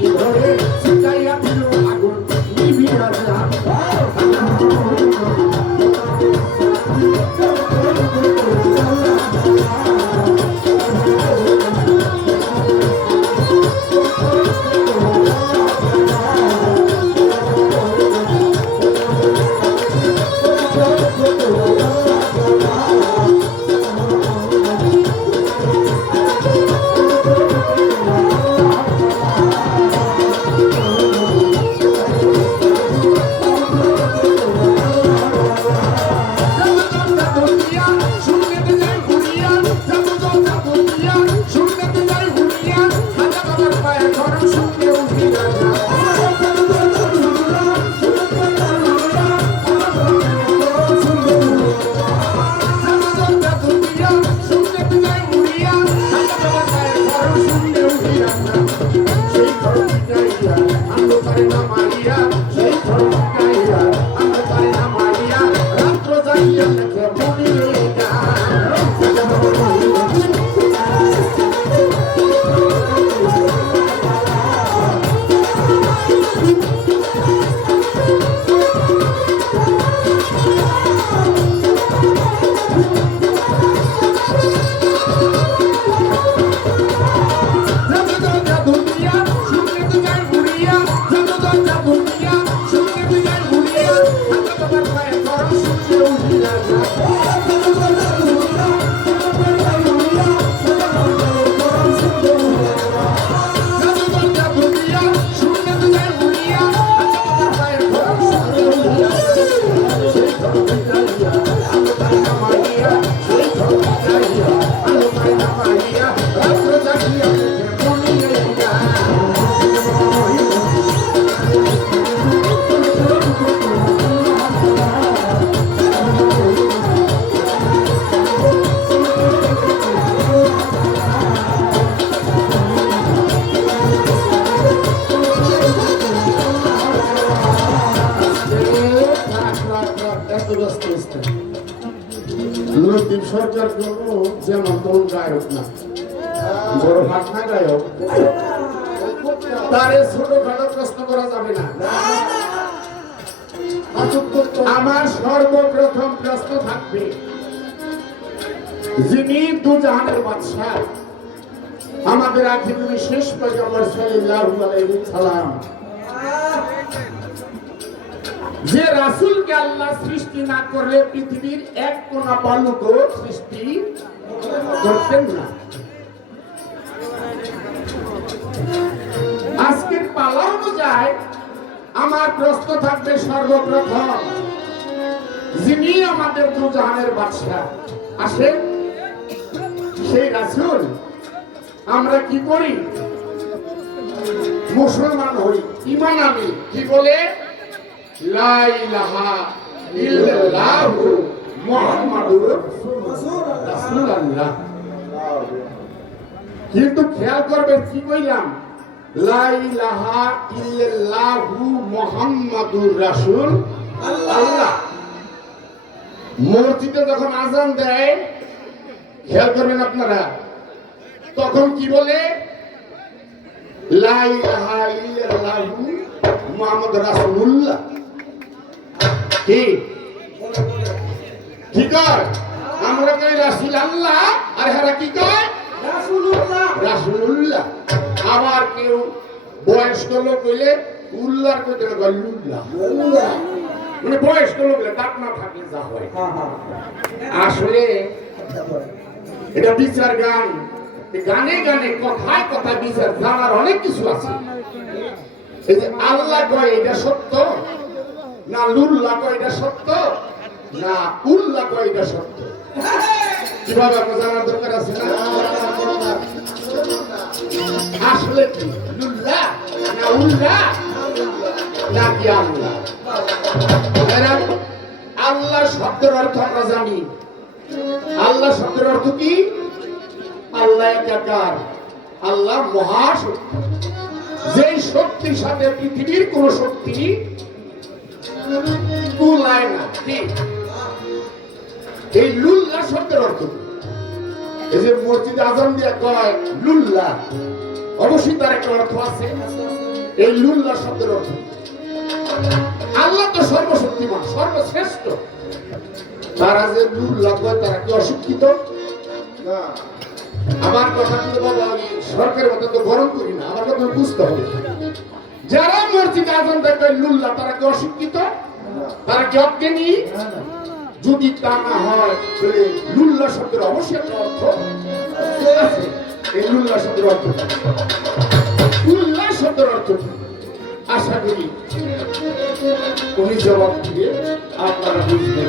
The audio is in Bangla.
বাতি ধরে সিটাইয়া দিল আগুন নিভিয়া যায় লতিফ সরকার কোনো যেমন তরুণ গায়ক না, বড় ভাটনা গায়ক, তারে ছোটখাটো প্রশ্ন করা যাবে না। আমার সর্বপ্রথম প্রশ্ন থাকবে, যিনি দু জাহানের বাদশা, আমাদের আখিরি শেষ পয়গম্বর সাল্লাল্লাহু আলাইহি সাল্লাম, যে রাসূলকে আল্লাহ সৃষ্টি না করলে পৃথিবীর এক কোনা বালুকও সৃষ্টি করতেন না। আজকের পালা অনুযায়ী আমার প্রশ্ন থাকবে, সর্বপ্রথম যিনি আমাদের দু জাহানের বাদশা আসেন সেই রাসূল, আমরা কি করি? মুসলমান হই, ঈমান আনি, কি বলে? লা ইলাহা ইল্লাল্লাহু মুহাম্মাদুর রাসূলুল্লাহ। কিন্তু খেয়াল করবে কি কইলাম? লা ইলাহা ইল্লাল্লাহু মুহাম্মাদুর রাসূলুল্লাহ। মসজিদে যখন আযান দেয়, খেয়াল করবেন আপনারা, তখন কি বলে? লা ইলাহা ইল্লাল্লাহু মুহাম্মাদুর রাসূলুল্লাহ। কি কয়? আমরা কই রাসূল আল্লাহ, আর হেরা কি কয়? রাসূলুল্লাহ। রাসূলুল্লাহ। আবার কেউ বয়স্ক লোক কইলে উল্লাহর কইতে কয় লুল্লাহ। মানে বয়স্ক লোক বলে দাঁত না থাকলে যা হয়। আসলে এটা বিচার গান, গানে গানে কথায় কথায় বিচার জানার অনেক কিছু আছে। এই যে আল্লাহ কয় এটা সত্য, না লুল্লাহ কয় এটা সত্য, না উল্লাহ কয় এটা সত্য, কিভাবে আপনার জানার দরকার আছে না? আসলে কি লুল্লাহ না উল্লাহ না কি আল্লাহ? আল্লাহ শব্দের অর্থ আমরা জানি। আল্লাহ শব্দের অর্থ কি? আল্লাহ একাকার, আল্লাহ মহাশক্তি। যেই শক্তির সাথে পৃথিবীর কোন শক্তি কুলায় না। এই লুল্লাহ শব্দের অর্থ, এই যে মসজিদে আযান দিয়ে কয় লুল্লাহ, অবশ্যই তার একটা অর্থ আছে। এই লুল্লা শব্দের অর্থ আল্লাহ তো সর্বশক্তিমান সর্বশ্রেষ্ঠ তারা যে লুল্লা কয় তারা কি অশিক্ষিত না আমার কথা কিন্তু বাবা আমি সরকারের মতো তো গরম করি না আমার কথা বুঝতে হবে যারা মসজিদে আজান দেয় লুল্লা তারা কি অশিক্ষিত তারা কি অজ্ঞানী যদি তা না হয় তাহলে লুল্লা শব্দের অবশ্যই একটা অর্থ আছে এই লুল্লা শব্দের অর্থ লুল্লা শব্দের অর্থ আশা করি উনি জবাব দিয়ে আপনারা বুঝবেন